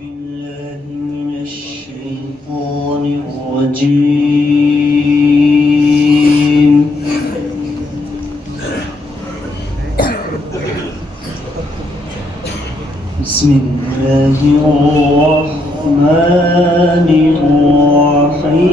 بالله من الشيطان الرجيم. بسم الله الرحمن الرحيم.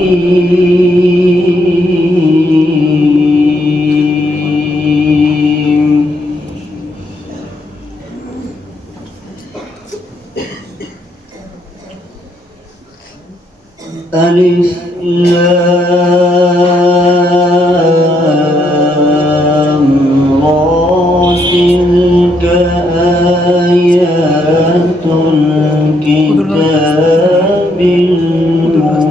ألف لام را تلك آيات الكتاب المبين.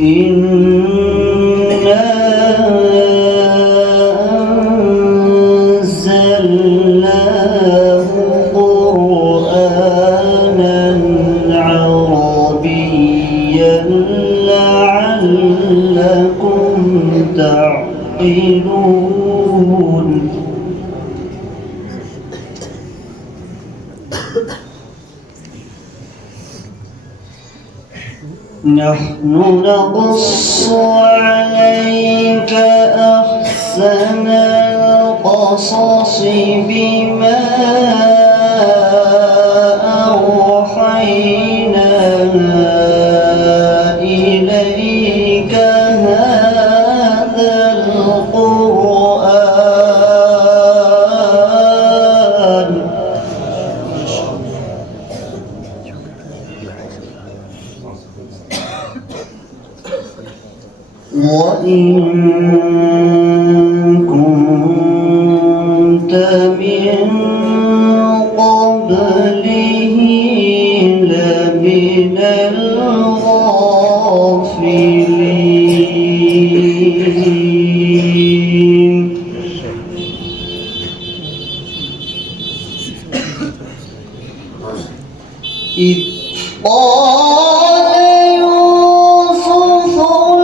إنا أنزلناه قرآنا عربيا لعلكم تعقلون. نحن نقص عليك أحسن القصص بما أوحينا إليك هذا القرآن وإن كنت من قبله لمن الغافلين. إذ قال يوسف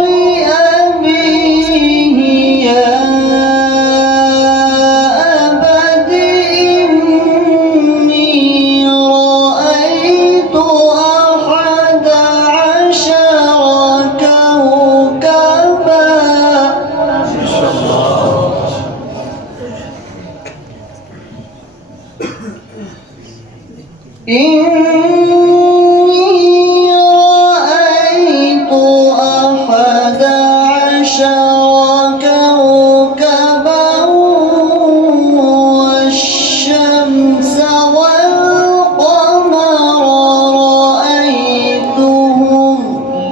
لأبيه يا أبت إني رأيت أحد عشر كوكبا إني رأيت أحد عشر كوكبا والشمس والقمر رأيتهم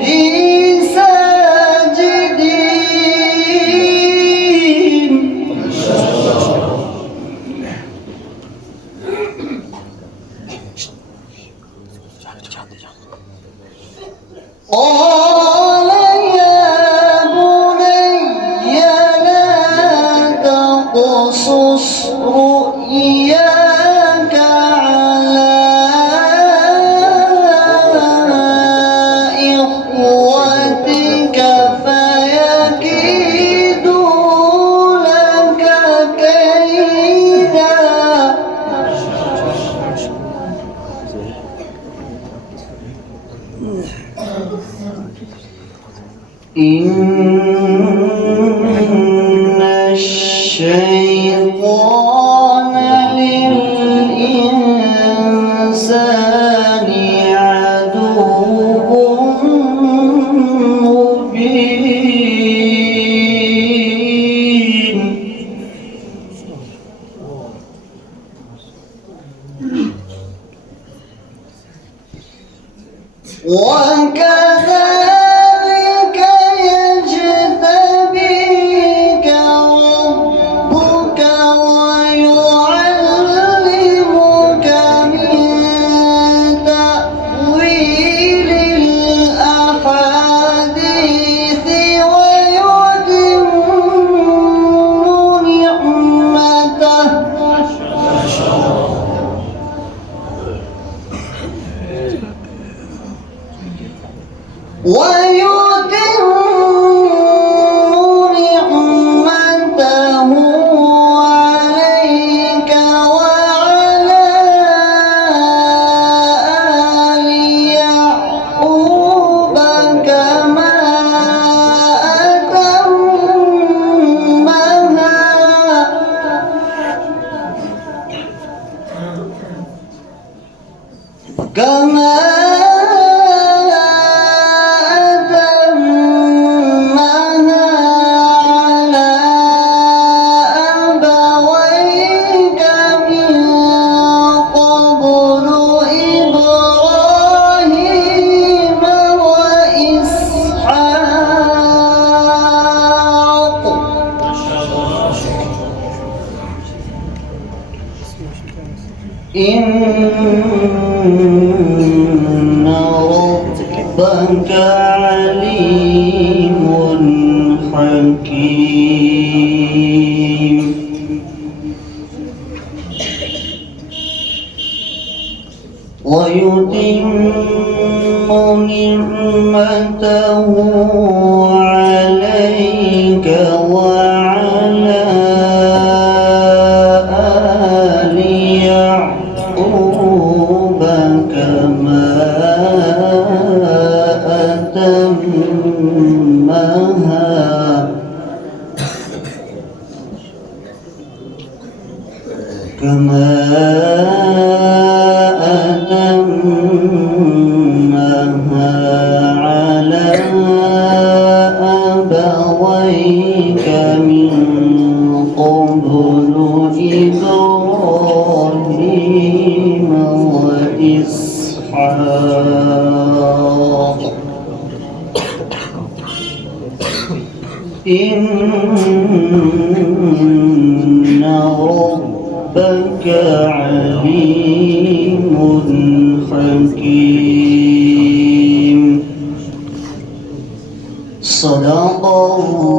لي ساجدين. قال يا بني لا تقصص رؤياك على إخوتك فيكيدوا لك كيدا. إن الشيطان للإنسان عدو مبين. وكذلك يجتبيك ربك حكيم ويتم نعمته عليك وعلى آل يعقوب كما أتمها على أبويك من قبل إبراهيم وإسحاق إن ربك عليم حكيم صدق الله